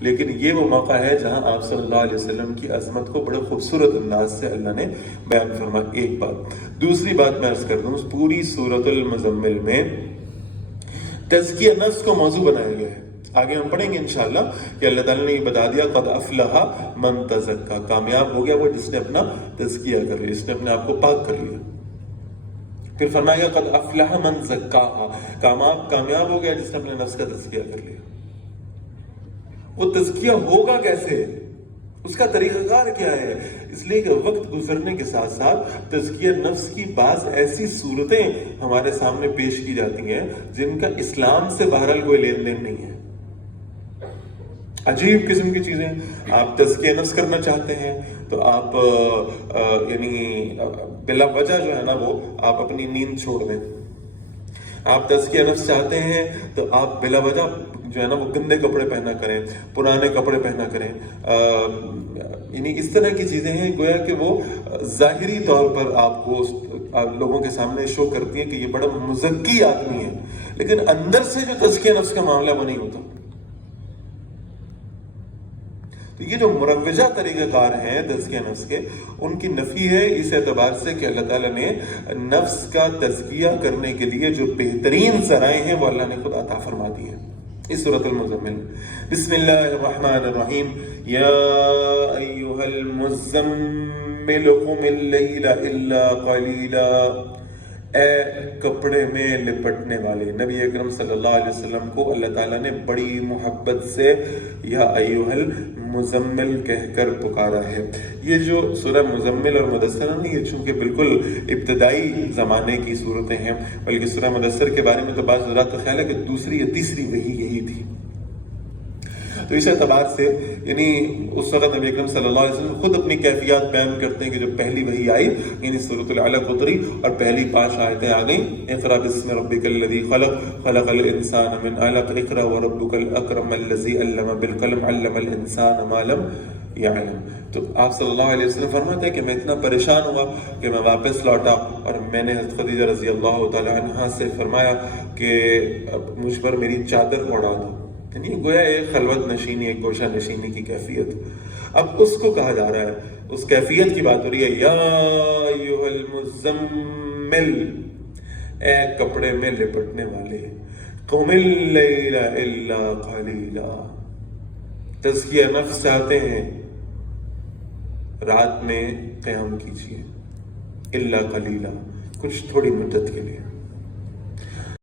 لیکن یہ وہ موقع ہے جہاں آپ صلی اللہ علیہ وسلم کی عظمت کو بڑے خوبصورت انداز سے اللہ نے بیان فرمایا. ایک بات. دوسری بات میں عرض کر دوں، اس پوری سورۃ المزمل میں تزکیہ نفس کو موضوع بنایا گیا ہے. آگے ہم پڑھیں گے انشاءاللہ کہ اللہ تعالیٰ نے یہ بتا دیا قد افلح من تزکا، کامیاب ہو گیا وہ جس نے اپنا تزکیہ کر لیا، جس نے اپنے آپ کو پاک کر لیا. پھر فرمایا قد افلح من زکاہا، کامیاب ہو گیا جس نے اپنے نفس کا تزکیہ کر لیا. وہ تزکیہ ہوگا کیسے، اس کا طریقہ کار کیا ہے؟ اس لیے کہ وقت گزرنے کے ساتھ ساتھ تزکیہ نفس کی بعض ایسی صورتیں ہمارے سامنے پیش کی جاتی ہیں جن کا اسلام سے بہرحال کوئی لین دین نہیں ہے. عجیب قسم کی چیزیں. آپ تزکیہ نفس کرنا چاہتے ہیں تو آپ یعنی بلا وجہ جو ہے نا وہ آپ اپنی نیند چھوڑ دیں. آپ تزکیہ نفس چاہتے ہیں تو آپ بلا وجہ جو ہے نا وہ گندے کپڑے پہنا کریں، پرانے کپڑے پہنا کریں. یعنی اس طرح کی چیزیں ہیں گویا کہ وہ ظاہری طور پر آپ کو لوگوں کے سامنے شو کرتی ہیں کہ یہ بڑا مزکی آدمی ہے، لیکن اندر سے جو تزکیہ نفس کا معاملہ وہ نہیں ہوتا. تو یہ جو مروجہ طریقہ کار ہیں تزکیہ نفس کے، ان کی نفی ہے اس اعتبار سے کہ اللہ تعالیٰ نے نفس کا تزکیہ کرنے کے لیے جو بہترین ذرائع ہیں وہ اللہ نے خود عطا فرما دی ہے. اس سورۃ المزمل بسم اللہ الرحمن الرحیم یا ایھا المزمل قم اللیل الا قلیلا، اے کپڑے میں لپٹنے والے. نبی اکرم صلی اللہ علیہ وسلم کو اللہ تعالیٰ نے بڑی محبت سے یا ایھا المزمل کہہ کر پکارا ہے. یہ جو سورہ مزمل اور مدثر نہیں، یہ چونکہ بالکل ابتدائی زمانے کی صورتیں ہیں، بلکہ سورہ مدثر کے بارے میں تو بعض حضرات کا خیال ہے کہ دوسری یا تیسری وحی یہی تھی. تو اس اعتبار سے یعنی اس وقت نبی اکرم صلی اللہ علیہ وسلم خود اپنی کیفیات بیان کرتے ہیں کہ جب پہلی وحی آئی یعنی سورۃ العلق اتری اور پہلی 5 آیتیں آ گئیں، اقرا بسم ربک الذی خلق خلق الانسان من علق اقرا وربک الاکرم الذی علم بالقلم علم الانسان ما لم یعلم. تو آپ صلی اللہ علیہ وسلم فرماتے ہیں کہ میں اتنا پریشان ہوا کہ میں واپس لوٹا اور میں نے حضرت خدیجہ رضی اللہ تعالی عنہا سے فرمایا کہ مجھ پر میری چادر اڑا دو. یعنی گویا ایک خلوت نشینی، ایک گوشہ نشینی کی کیفیت. اب اس کو کہا جا رہا ہے، اس کیفیت کی بات ہو رہی ہے. یا ایھا المزمل، اے کپڑے میں لپٹنے والے، قم اللیل الا قلیلا، تزکیہ نفس چاہتے ہیں رات میں قیام کیجیے، الا قلیلا، کچھ تھوڑی مدت کے لیے.